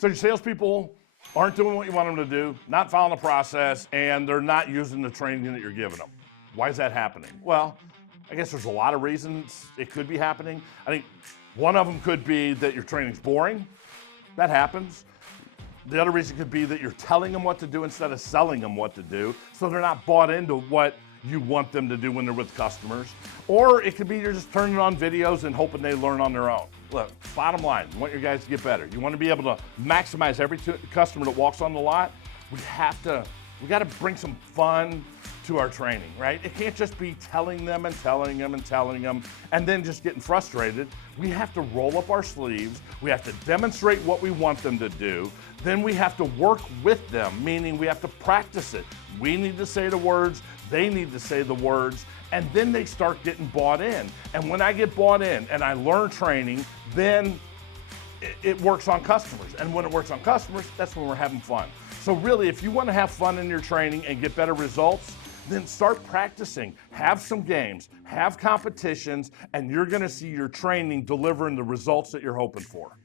So your salespeople aren't doing what you want them to do, not following the process, and they're not using the training that you're giving them. Why is that happening? Well, I guess there's a lot of reasons it could be happening. I think one of them could be that your training's boring. That happens. The other reason could be that you're telling them what to do instead of selling them what to do, so they're not bought into what you want them to do when they're with customers. Or it could be you're just turning on videos and hoping they learn on their own. Look, bottom line, you want your guys to get better. You want to be able to maximize every customer that walks on the lot. We got to bring some fun to our training, right? It can't just be telling them and telling them and telling them and then just getting frustrated. We have to roll up our sleeves. We have to demonstrate what we want them to do. Then we have to work with them, meaning we have to practice it. We need to say the words, they need to say the words, and then they start getting bought in. And when I get bought in and I learn training, then it works on customers. And when it works on customers, that's when we're having fun. So really, if you want to have fun in your training and get better results, then start practicing, have some games, have competitions, and you're going to see your training delivering the results that you're hoping for.